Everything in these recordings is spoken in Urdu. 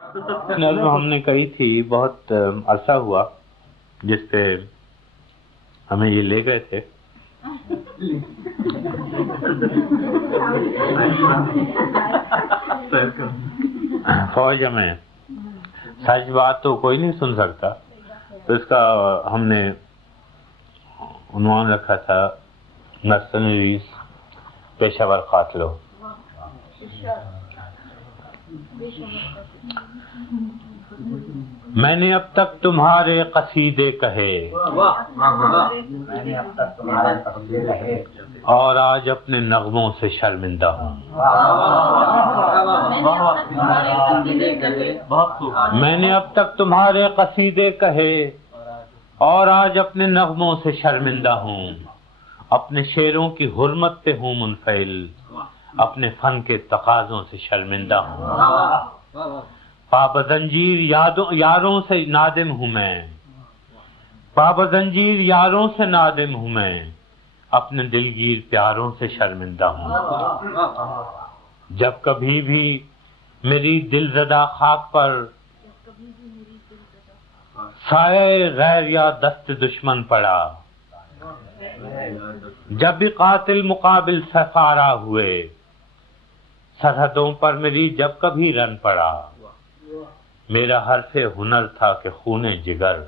نظم ہم نے کہی تھی، بہت عرصہ ہوا جس پہ ہمیں یہ لے گئے تھے. فوج ہمیں سچ بات تو کوئی نہیں سن سکتا، تو اس کا ہم نے عنوان رکھا تھا مرسنریز، پیشہ ور قاتلوں. میں نے اب تک تمہارے قصیدے کہے اور آج اپنے نغموں سے شرمندہ ہوں. میں نے اب تک تمہارے قصیدے کہے اور آج اپنے نغموں سے شرمندہ ہوں. اپنے شعروں کی حرمت پہ ہوں منفعل، اپنے فن کے تقاضوں سے شرمندہ ہوں. پابزنجیر یاروں سے نادم ہوں میں، پابزنجیر یاروں سے نادم ہوں میں، اپنے دلگیر پیاروں سے شرمندہ ہوں. جب کبھی بھی میری دل زدہ خاک پر سایہ غیر یا دست دشمن پڑا، جب بھی قاتل مقابل سفارا ہوئے، سرحدوں پر میری جب کبھی رن پڑا، میرا حرف ہنر تھا کہ خون جگر،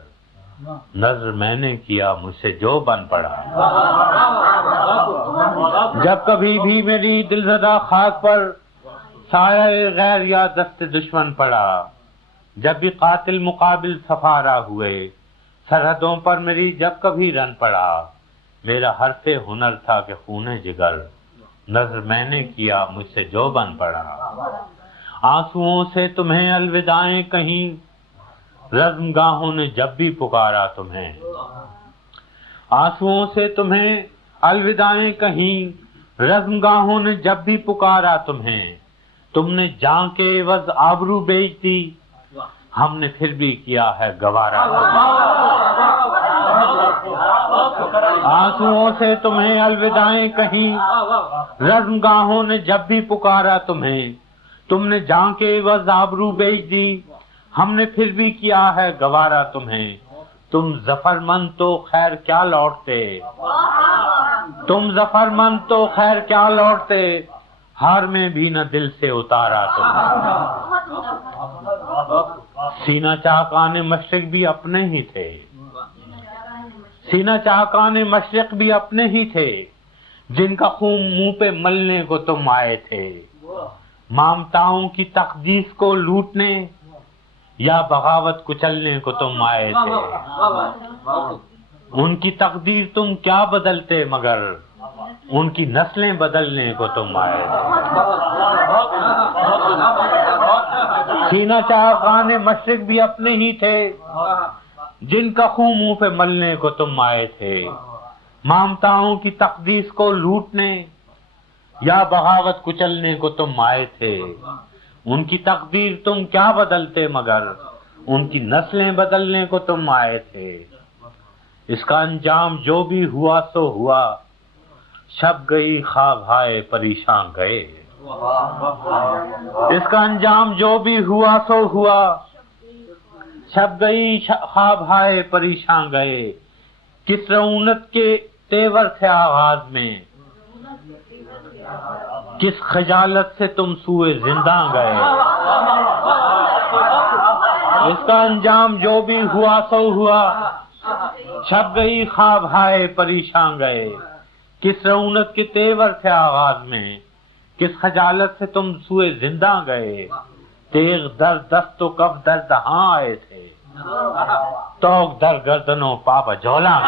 نظر میں نے کیا مجھ سے جو بن پڑا. جب کبھی بھی میری دلزدہ خاک پر سایہ غیر یا دست دشمن پڑا، جب بھی قاتل مقابل سفارا ہوئے، سرحدوں پر میری جب کبھی رن پڑا، میرا حرف ہنر تھا کہ خون جگر، نظر میں نے کیا مجھ سے جو بن پڑا. آنسوؤں سے تمہیں الوداعیں کہیں، رزم گاہوں نے جب بھی پکارا تمہیں. آنسوؤں سے تمہیں الوداعیں کہیں، رزم گاہوں نے جب بھی پکارا تمہیں. تم نے جان کے عوض آبرو بیچ دی، ہم نے پھر بھی کیا ہے گوارا. آنسوؤں سے تمہیں الوداعیں کہیں، رزم گاہوں نے جب بھی پکارا تمہیں. تم نے جان کے عوض آبرو بیچ دی، ہم نے پھر بھی کیا ہے گوارا تمہیں. تم ظفر مند تو خیر کیا لوٹتے، تم ظفر مند تو خیر کیا لوٹتے، ہار میں بھی نہ دل سے اتارا تمہیں. سینہ چاکان مشرق بھی اپنے ہی تھے، سینہ چاکان مشرق بھی اپنے ہی تھے، جن کا خون منہ پہ ملنے کو تم آئے تھے. مامتاؤں کی تقدیس کو لوٹنے یا بغاوت کچلنے کو تم آئے تھے. ان کی تقدیر تم کیا بدلتے، مگر ان کی نسلیں بدلنے کو تم آئے تھے. سینہ چاکان مشرق بھی اپنے ہی تھے، جن کا خون منہ پہ ملنے کو تم آئے تھے. مامتاؤں کی تقدیس کو لوٹنے یا بغاوت کچلنے کو تم آئے تھے. ان کی تقدیر تم کیا بدلتے، مگر ان کی نسلیں بدلنے کو تم آئے تھے. اس کا انجام جو بھی ہوا سو ہوا، شب گئی خواب ہائے پریشان گئے. اس کا انجام جو بھی ہوا سو ہوا، شب گئی خواب ہائے پریشان گئے. کس رعونت کے تیور تھے آغاز میں، کس خجالت سے تم سوئے زندہ گئے. اس کا انجام جو بھی ہوا سو ہوا، چھپ گئی خواب ہائے پریشان گئے. کس رعونت کے تیور تھے آغاز میں، کس خجالت سے تم سوئے زندہ گئے. تیغ در دست و کف در دہاں آئے تھے، توق در گردنوں پاپا جھولا.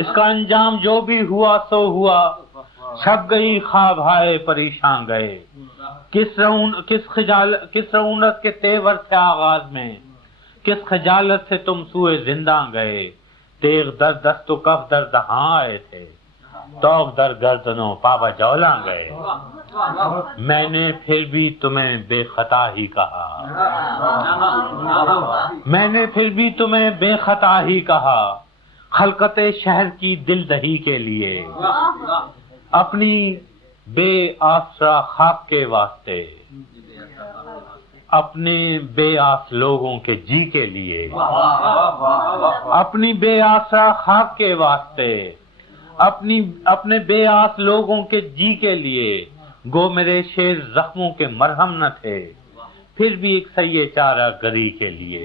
اس کا انجام جو بھی ہوا سو ہوا، چھپ گئی خواب ہائے پریشان گئے. کس رعونت کے تیور تھے آغاز میں، کس خجالت سے تم سوئے زندہ گئے. تیغ در دست و کف در دہاں آئے تھے، توق در گردنوں پاپا جولا گئے. میں نے پھر بھی تمہیں بے خطا ہی کہا، میں نے پھر بھی تمہیں بے خطا ہی کہا. خلقت شہر کی دل دہی کے لیے، اپنی بے آسرا خاک کے واسطے، اپنے بے آس لوگوں کے جی کے لیے، اپنی بے آسرا خاک کے واسطے، اپنے بے آس لوگوں کے جی کے لیے، گو میرے شیر زخموں کے مرہم نہ تھے، پھر بھی ایک سیے چارہ گری کے لیے۔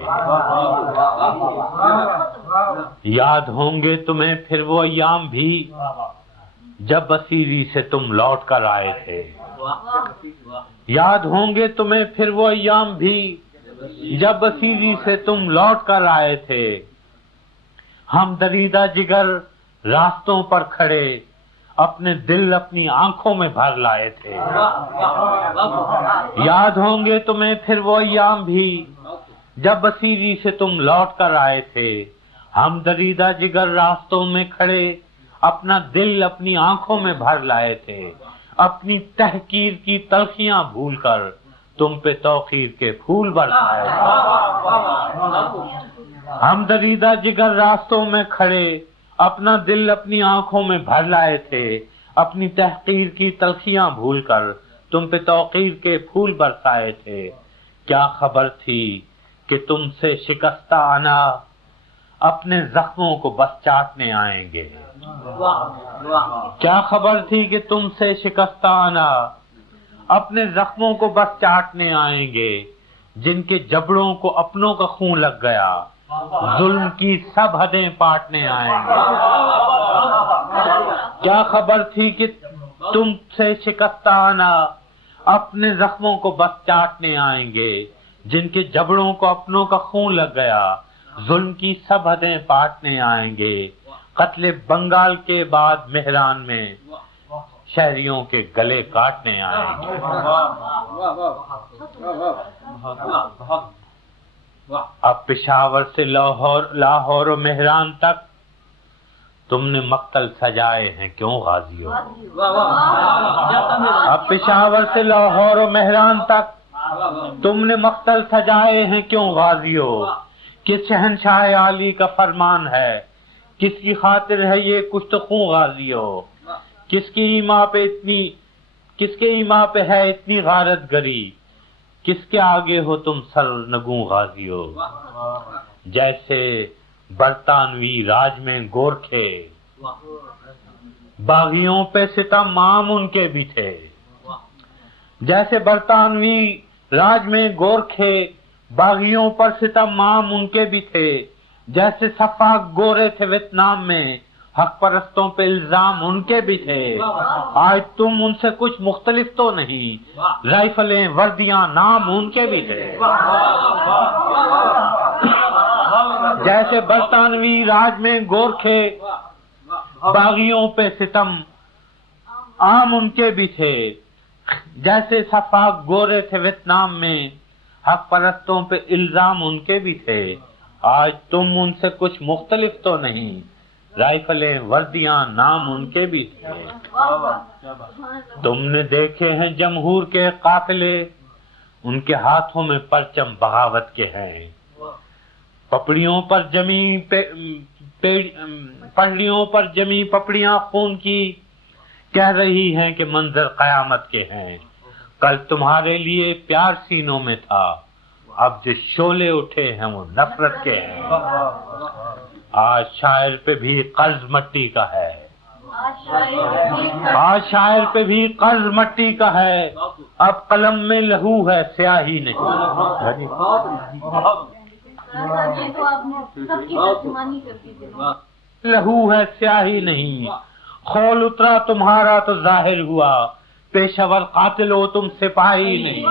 یاد ہوں گے تمہیں پھر وہ ایام بھی جب اسیری سے تم لوٹ کر آئے تھے، یاد ہوں گے تمہیں پھر وہ ایام بھی جب اسیری سے تم لوٹ کر آئے تھے، ہم دریدہ جگر راستوں پر کھڑے اپنے دل اپنی آنکھوں میں بھر لائے تھے، یاد ہوں گے تمہیں پھر وہ ایام بھی جب اسیری سے تم لوٹ کر آئے تھے، ہم دریدہ جگر راستوں میں کھڑے اپنا دل اپنی آنکھوں میں بھر لائے تھے، اپنی تحقیر کی تلخیاں بھول کر تم پہ توقیر کے پھول برسائے تھے، ہم دریدہ جگر راستوں میں کھڑے اپنا دل اپنی آنکھوں میں بھر لائے تھے، اپنی تحقیر کی تلخیاں بھول کر تم پہ توقیر کے پھول برسائے تھے، کیا خبر تھی کہ تم سے شکستہ انا اپنے زخموں کو بس چاٹنے آئیں گے، کیا خبر تھی کہ تم سے شکستہ انا اپنے زخموں کو بس چاٹنے آئیں گے، جن کے جبڑوں کو اپنوں کا خون لگ گیا ظلم کی سب حدیں پاٹنے آئیں گے، کیا خبر تھی کہ تم سے شکستہ انا اپنے زخموں کو بس چاٹنے آئیں گے، جن کے جبڑوں کو اپنوں کا خون لگ گیا ظلم کی سب حدیں پاٹنے آئیں گے، قتل بنگال کے بعد مہران میں شہریوں کے گلے کاٹنے آئیں گے۔ اب پشاور سے لاہور و مہران تک تم نے مقتل سجائے ہیں کیوں غازیوں، اب پشاور سے لاہور و مہران تک تم نے مقتل سجائے ہیں کیوں غازیوں، کس شہنشاہ عالی کا فرمان ہے، کس کی خاطر ہے یہ کشت خوں غازیوں، کس کے ایما پہ ہے اتنی غارت گری، کس کے آگے ہو تم سر نگوں غازیوں، جیسے برطانوی راج میں گورکھے باغیوں پہ ستم عام ان کے بھی تھے، جیسے برطانوی راج میں گورکھے باغیوں پر ستم عام ان کے بھی تھے، جیسے سفاک گورے تھے ویتنام میں حق پرستوں پہ الزام ان کے بھی تھے، آج تم ان سے کچھ مختلف تو نہیں، رائفلیں وردیاں نام ان کے بھی تھے، جیسے برطانوی راج میں گورکھے باغیوں پہ ستم عام ان کے بھی تھے، جیسے سفاک گورے تھے ویتنام میں حق پرستوں پہ الزام ان کے بھی تھے، آج تم ان سے کچھ مختلف تو نہیں، رائفلیں وردیاں نام ان کے بھی تھے، تم نے دیکھے ہیں جمہور کے قافلے ان کے ہاتھوں میں پرچم بغاوت کے ہیں، پپڑیوں پر جمی پپڑیاں خون کی کہہ رہی ہیں کہ منظر قیامت کے ہیں، کل تمہارے لیے پیار سینوں میں تھا اب جو شعلے اٹھے ہیں وہ نفرت کے ہیں، آج شاعر پہ بھی قرض مٹی کا ہے، آج شاعر پہ بھی قرض مٹی کا ہے، اب قلم میں لہو ہے سیاہی نہیں، لہو ہے سیاہی نہیں، خول اترا تمہارا تو ظاہر ہوا، پیشہ ور قاتل ہو تم سپاہی نہیں،